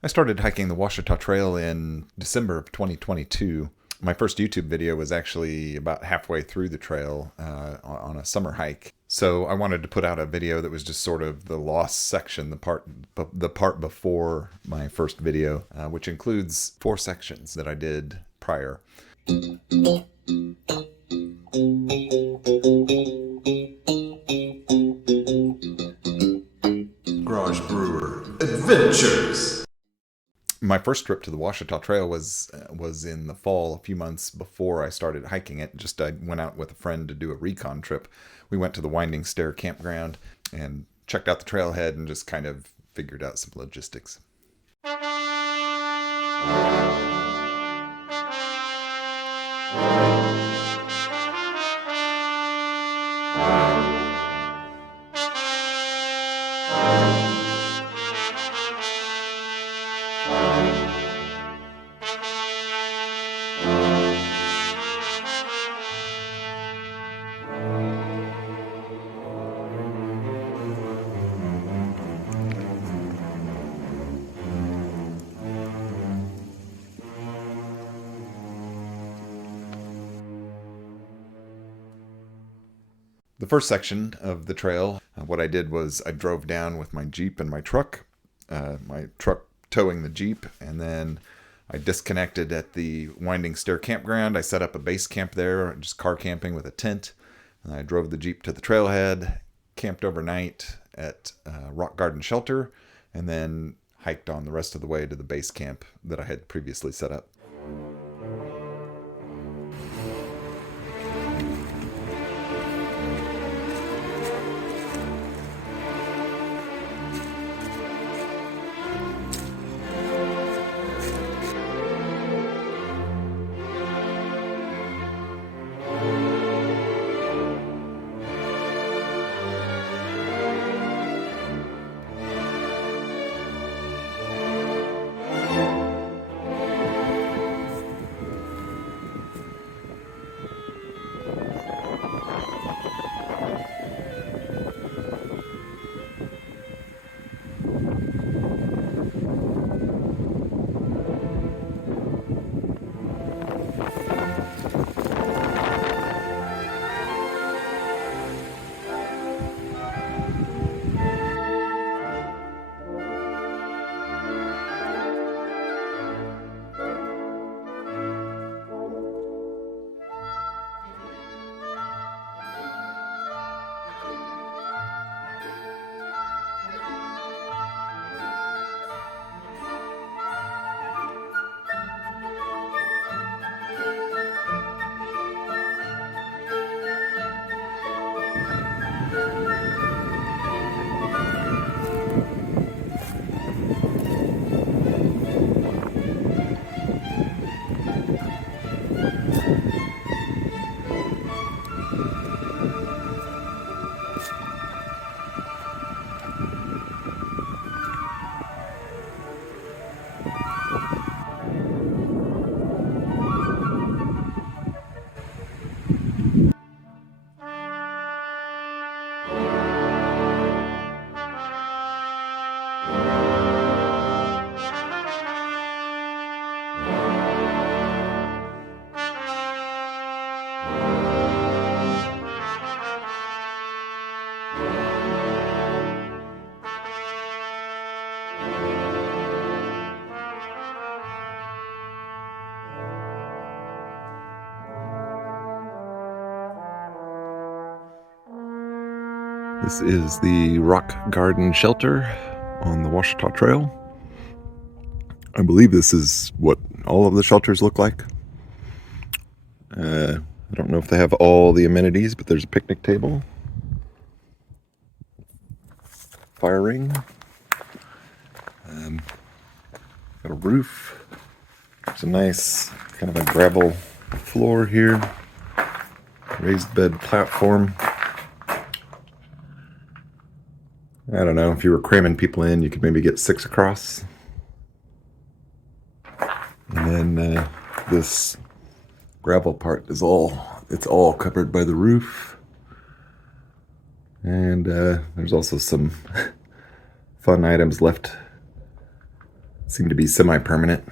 I started hiking the Ouachita Trail in December of 2022. My first YouTube video was actually about halfway through the trail on a summer hike. So I wanted to put out a video that was just sort of the lost section, the part before my first video, which includes 4 sections that I did prior. Garage Brewer Adventures. My first trip to the Ouachita Trail was in the fall, a few months before I started hiking it. Just I went out with a friend to do a recon trip. We went to the winding Stair Campground and checked out the trailhead and just kind of figured out some logistics. The first section of the trail, what I did was I drove down with my Jeep and my truck towing the Jeep, and then I disconnected at the Winding Stair Campground. I set up a base camp there, just car camping with a tent. And I drove the Jeep to the trailhead, camped overnight at Rock Garden Shelter, and then hiked on the rest of the way to the base camp that I had previously set up. This is the Rock Garden Shelter on the Ouachita Trail. I believe this is what all of the shelters look like. I don't know if they have all the amenities, but there's a picnic table, fire ring, got a roof. There's a nice kind of a gravel floor here, raised bed platform. I don't know, if you were cramming people in, you could maybe get 6 across. And then this gravel part is all covered by the roof. And there's also some fun items left Seem to be semi-permanent.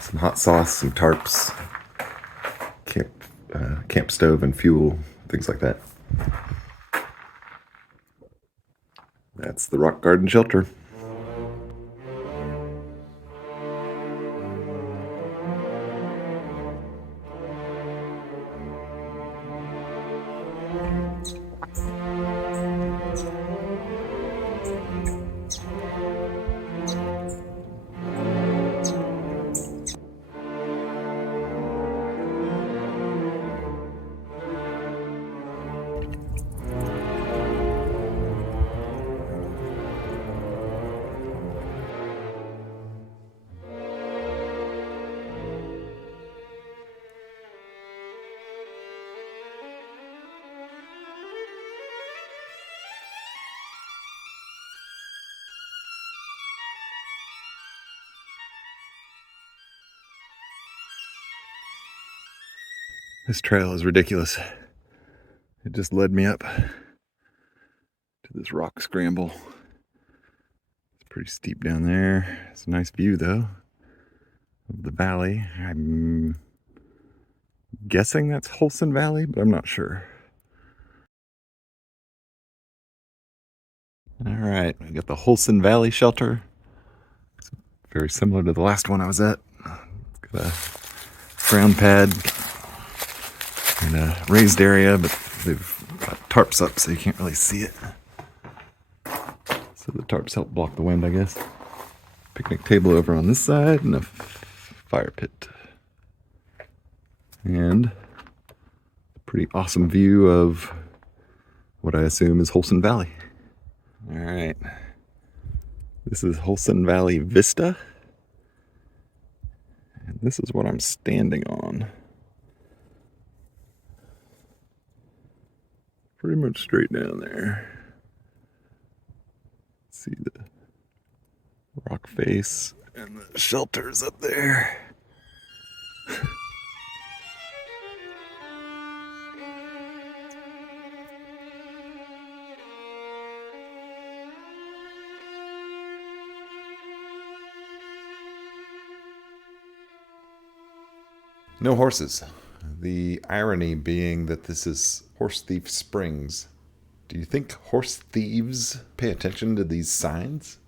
Some hot sauce, some tarps, camp stove and fuel, things like that. That's the rock garden shelter. This trail is ridiculous. It just led me up to this rock scramble. It's pretty steep down there. It's a nice view though of the valley. I'm guessing that's Holson Valley, but I'm not sure. All right, we got the Holson Valley shelter. It's very similar to the last one I was at. It's got a ground pad and a raised area, but they've got tarps up so you can't really see it. So the tarps help block the wind, I guess. Picnic table over on this side and a fire pit. And a pretty awesome view of what I assume is Holson Valley. All right. This is Holson Valley Vista. And this is what I'm standing on. Pretty much straight down there. See the rock face and the shelters up there. No horses. The irony being that this is Horse Thief Springs. Do you think horse thieves pay attention to these signs?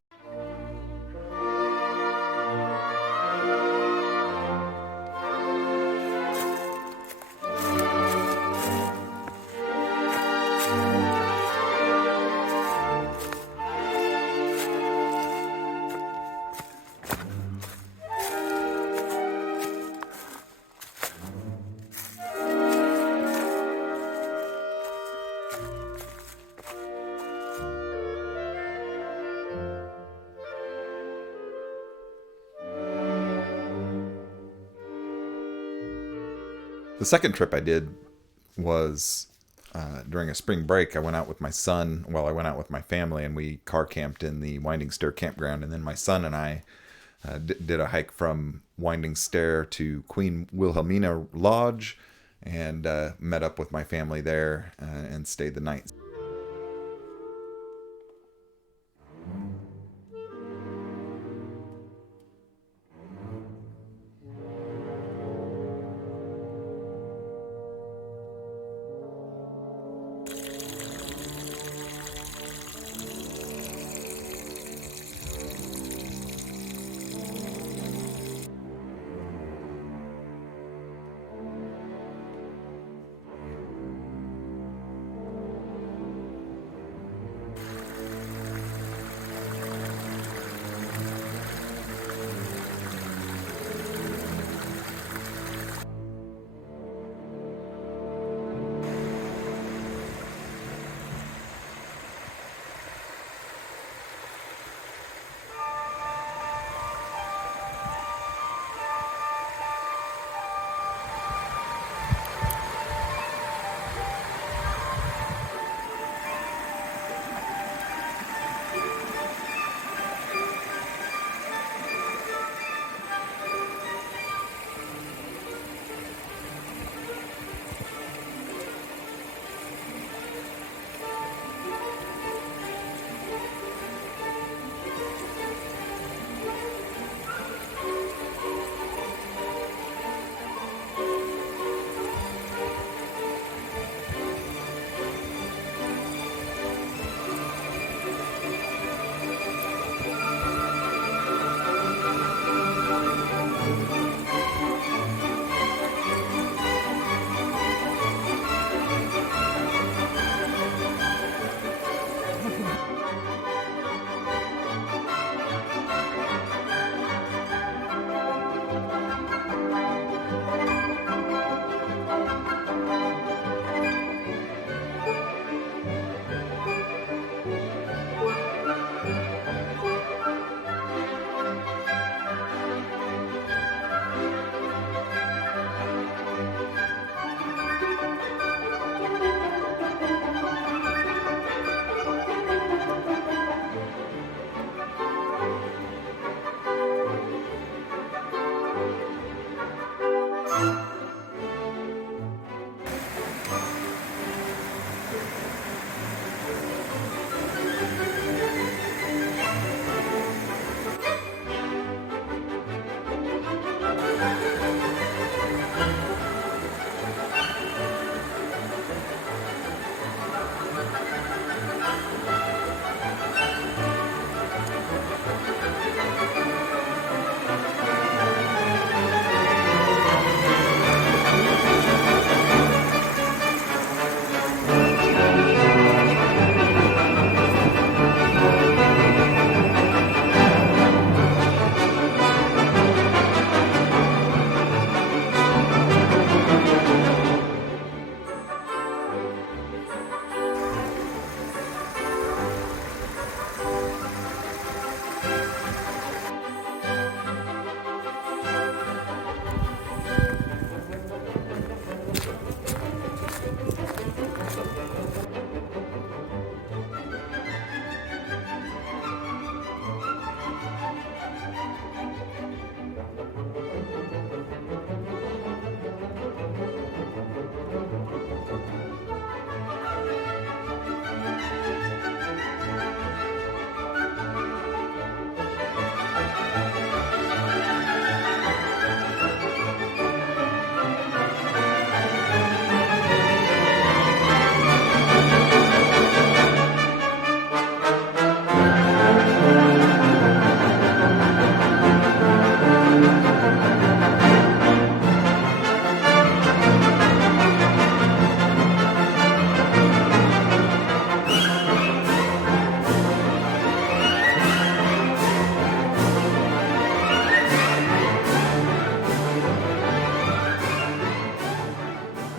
The second trip I did was during a spring break. I went out with my son. Well, I went out with my family, and we car camped in the Winding Stair campground. And then my son and I did a hike from Winding Stair to Queen Wilhelmina Lodge, and met up with my family there and stayed the night.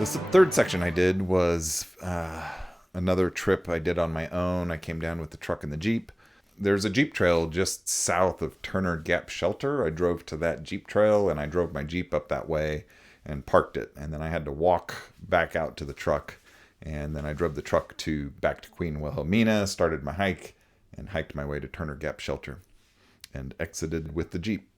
third section I did was another trip I did on my own. I came down with the truck and the Jeep. There's a Jeep trail just south of Turner Gap Shelter. I drove to that Jeep trail and I drove my Jeep up that way and parked it. And then I had to walk back out to the truck. And then I drove the truck back to Queen Wilhelmina, started my hike, and hiked my way to Turner Gap Shelter and exited with the Jeep.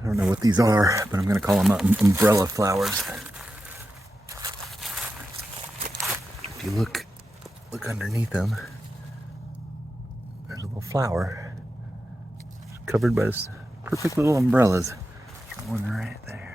I don't know what these are, but I'm going to call them umbrella flowers. If you look underneath them, there's a little flower covered by this perfect little umbrellas. One right there.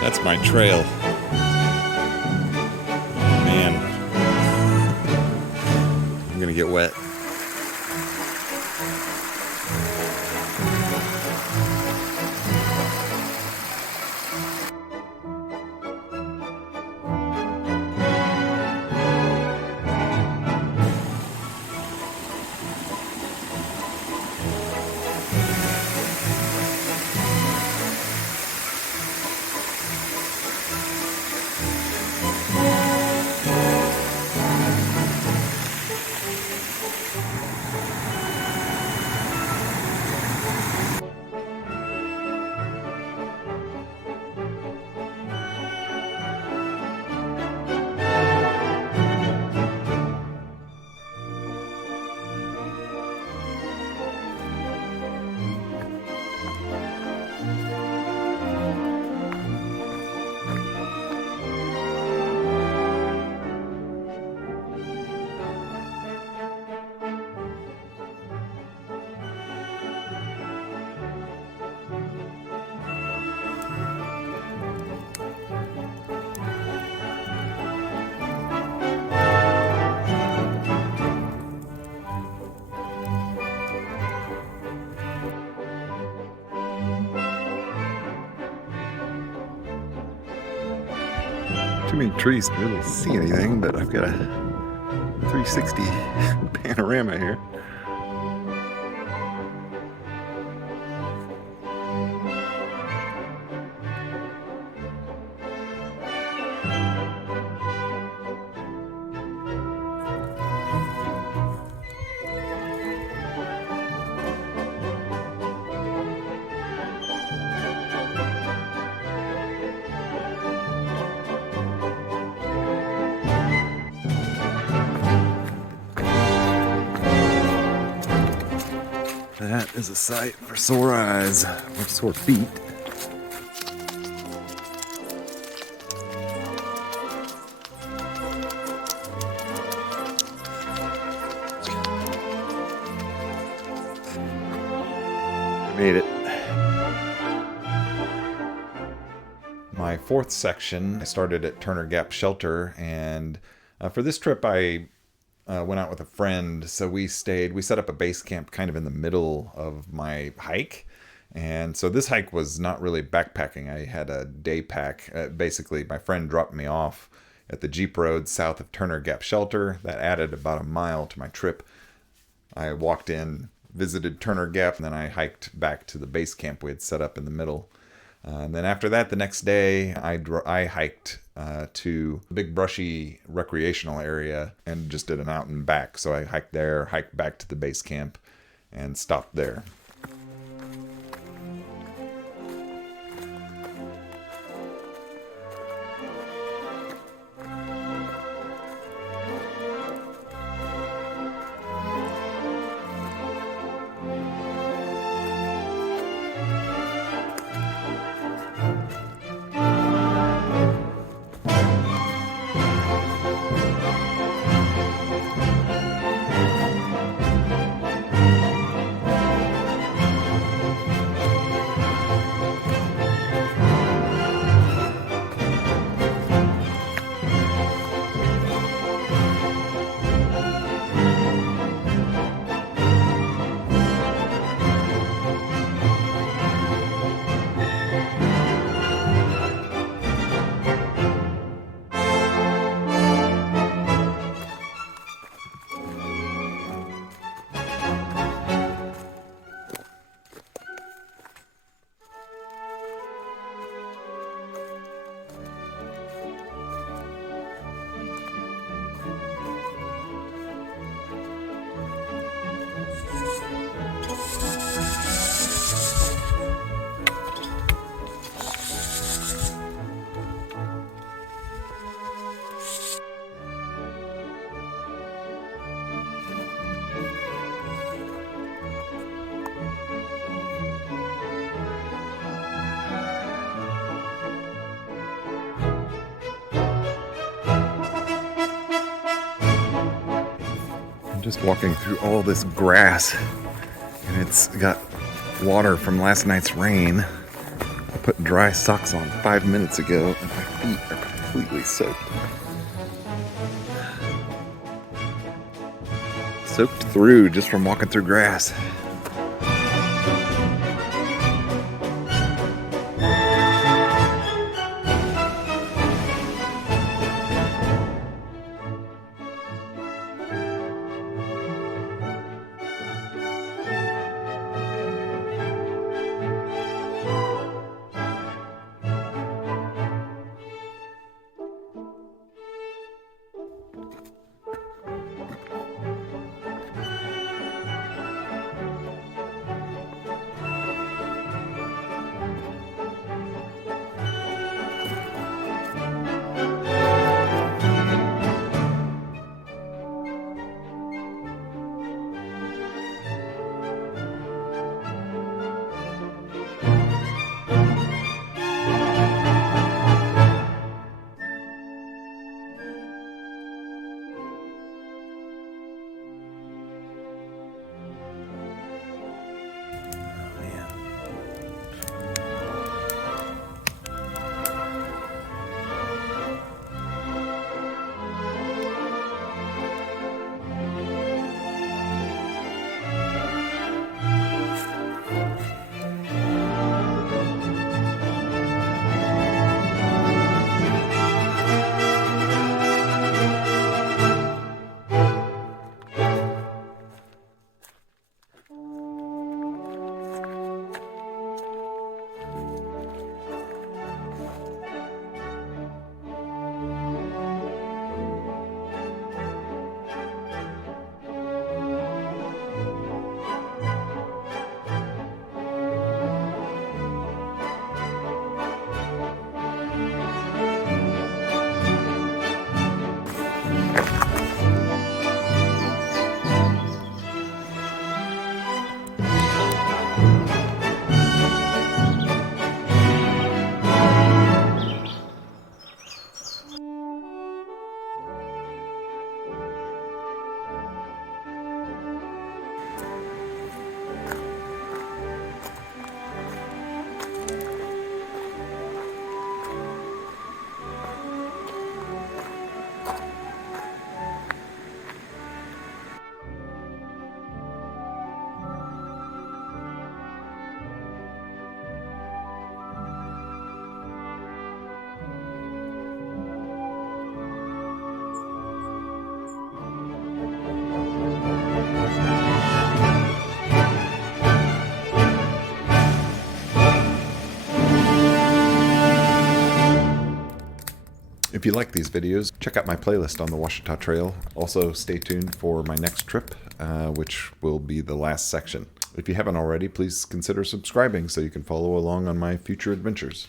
That's my trail. Oh, man. I'm gonna get wet. too many trees to really see anything, but I've got a 360 panorama here. That is a sight for sore eyes or sore feet. I made it. My fourth section, I started at Turner Gap Shelter, and for this trip I went out with a friend, so we set up a base camp kind of in the middle of my hike. And so this hike was not really backpacking. I had a day pack. Basically, my friend dropped me off at the Jeep Road south of Turner Gap Shelter. That added about a mile to my trip. I walked in, visited Turner Gap, and then I hiked back to the base camp we had set up in the middle. And then after that, the next day, I hiked to the big Brushy recreational area and just did an out and back. So I hiked there, hiked back to the base camp, and stopped there. Just walking through all this grass, and it's got water from last night's rain. I put dry socks on 5 minutes ago, and my feet are completely soaked. Soaked through just from walking through grass. If you like these videos, check out my playlist on the Ouachita Trail. Also, stay tuned for my next trip, which will be the last section. If you haven't already, please consider subscribing so you can follow along on my future adventures.